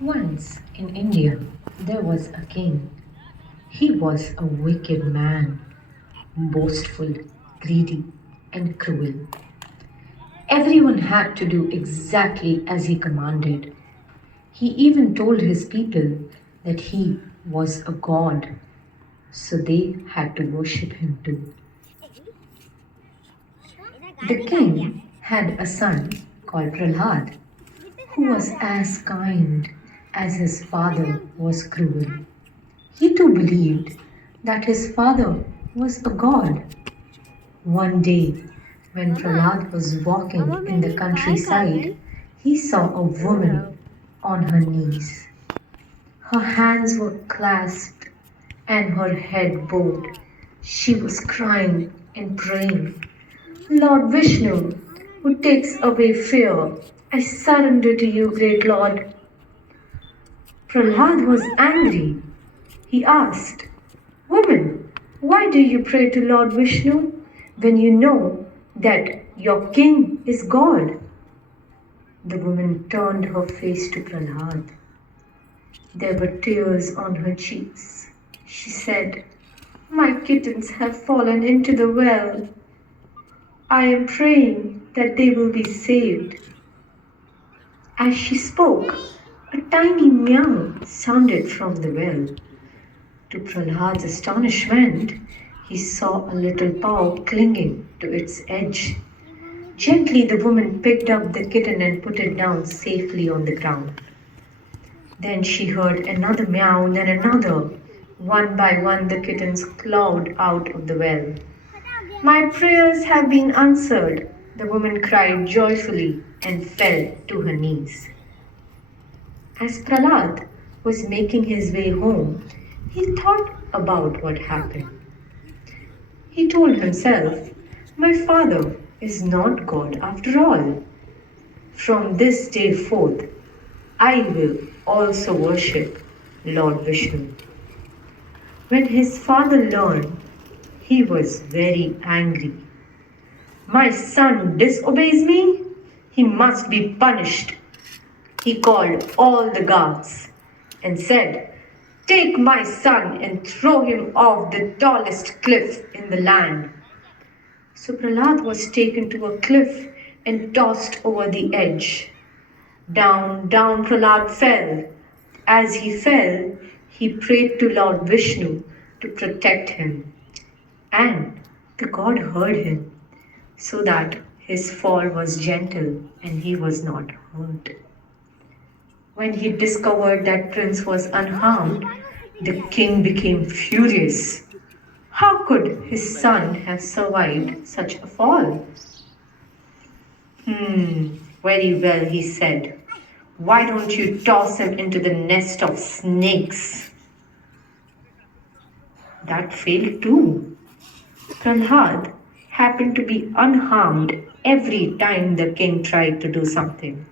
Once in India, there was a king. He was a wicked man, boastful, greedy, and cruel. Everyone had to do exactly as he commanded. He even told his people that he was a god, so they had to worship him too. The king had a son called Prahlad, who was as kind as his father was cruel. He too believed that his father was a god. One day, when Prahlad was walking in the countryside, he saw a woman on her knees. Her hands were clasped and her head bowed. She was crying and praying. Lord Vishnu, who takes away fear, I surrender to you, great Lord. Prahlad was angry. He asked, Woman, why do you pray to Lord Vishnu when you know that your king is God? The woman turned her face to Prahlad. There were tears on her cheeks. She said, My kittens have fallen into the well. I am praying that they will be saved. As she spoke, a tiny meow sounded from the well. To Prahlad's astonishment, he saw a little paw clinging to its edge. Gently, the woman picked up the kitten and put it down safely on the ground. Then she heard another meow, then another. One by one, the kittens clawed out of the well. My prayers have been answered, the woman cried joyfully and fell to her knees. As Prahlad was making his way home, he thought about what happened. He told himself, My father is not God after all. From this day forth, I will also worship Lord Vishnu. When his father learned, he was very angry. My son disobeys me? He must be punished. He called all the guards and said, Take my son and throw him off the tallest cliff in the land. So Prahlad was taken to a cliff and tossed over the edge. Down, down Prahlad fell. As he fell, he prayed to Lord Vishnu to protect him. And the god heard him, so that his fall was gentle and he was not hurt. When he discovered that prince was unharmed, the king became furious. How could his son have survived such a fall? Very well, he said. Why don't you toss him into the nest of snakes? That failed too. Prahlad happened to be unharmed every time the king tried to do something.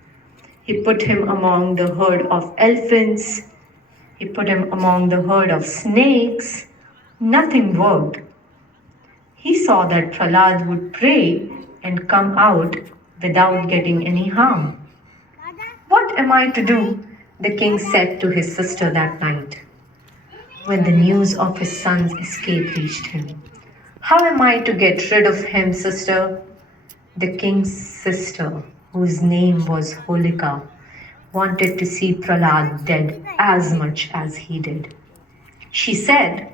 He put him among the herd of elephants. He put him among the herd of snakes. Nothing worked. He saw that Prahlad would pray and come out without getting any harm. What am I to do? The king said to his sister that night, when the news of his son's escape reached him. How am I to get rid of him, sister? The king's sister, whose name was Holika, wanted to see Prahlad dead as much as he did. She said,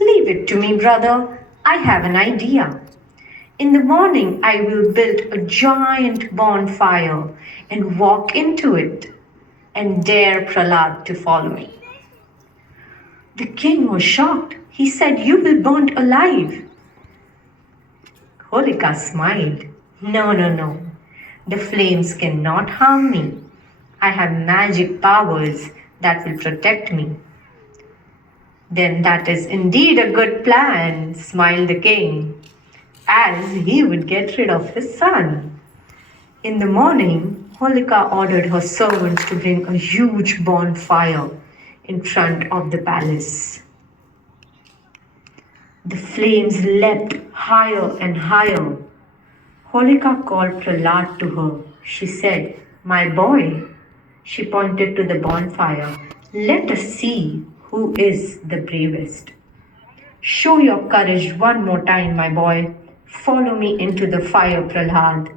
Leave it to me, brother. I have an idea. In the morning, I will build a giant bonfire and walk into it and dare Prahlad to follow me. The king was shocked. He said, You will burn alive. Holika smiled. No. The flames cannot harm me. I have magic powers that will protect me. Then that is indeed a good plan, smiled the king, as he would get rid of his son. In the morning, Holika ordered her servants to bring a huge bonfire in front of the palace. The flames leapt higher and higher. Holika called Prahlad to her. She said, My boy, She pointed to the bonfire. Let us see who is the bravest. Show your courage one more time, my boy. Follow me into the fire, Prahlad.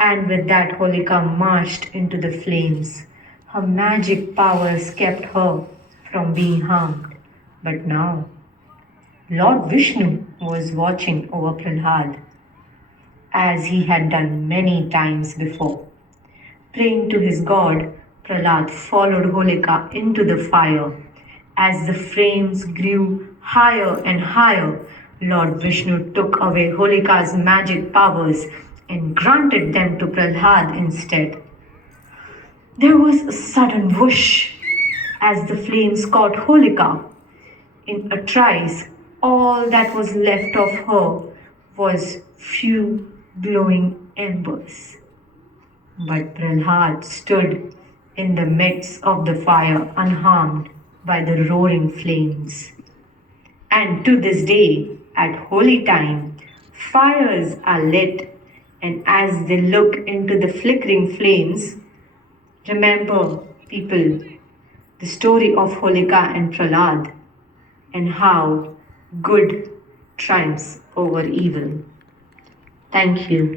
And with that, Holika marched into the flames. Her magic powers kept her from being harmed. But now, Lord Vishnu was watching over Prahlad, as he had done many times before. Praying to his god, Prahlad followed Holika into the fire. As the flames grew higher and higher, Lord Vishnu took away Holika's magic powers and granted them to Prahlad instead. There was a sudden whoosh as the flames caught Holika. In a trice, all that was left of her was few glowing embers. But Prahlad stood in the midst of the fire unharmed by the roaring flames. And to this day, at holy time, fires are lit, and as they look into the flickering flames, remember, people, the story of Holika and Prahlad and how good triumphs over evil. Thank you.